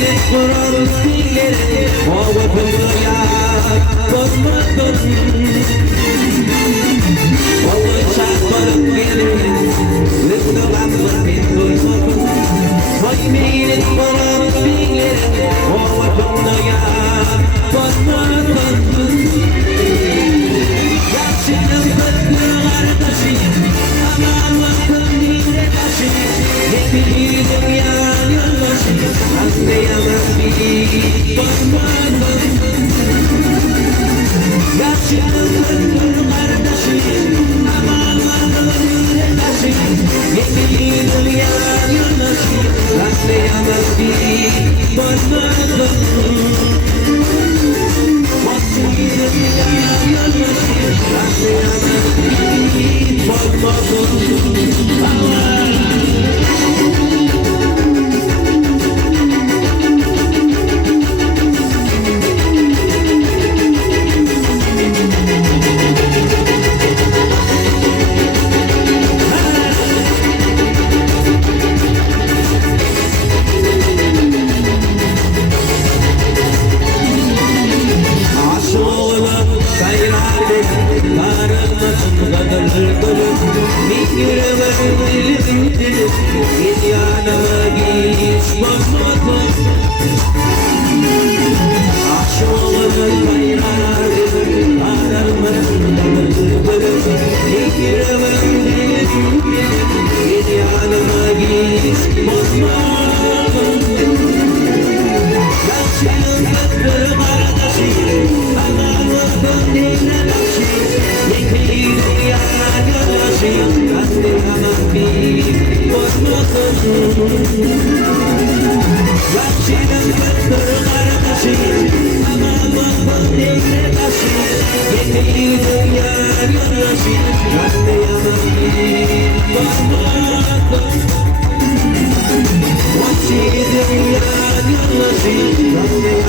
Kur'an bilgileri Oğutur ya Bozmadın Oğun çarparım gelir Lütfen bir duymadın Haymeyin Kur'an bilgileri Oğutur ya Bozmadın Yaşının kırklı kardeşim Ama Allah'ın dine taşıyım Hepini dünyanın yoldaşıyım Anlayamam bir bozmadım Yaşının kırklı kardeşim Ama Allah'ın dine taşıyım Hepini dünyanın yoldaşıyım Anlayamam bir bozmadım Vaktiyle dünyanın yoldaşıyım Anlayamam bir bozmadım What's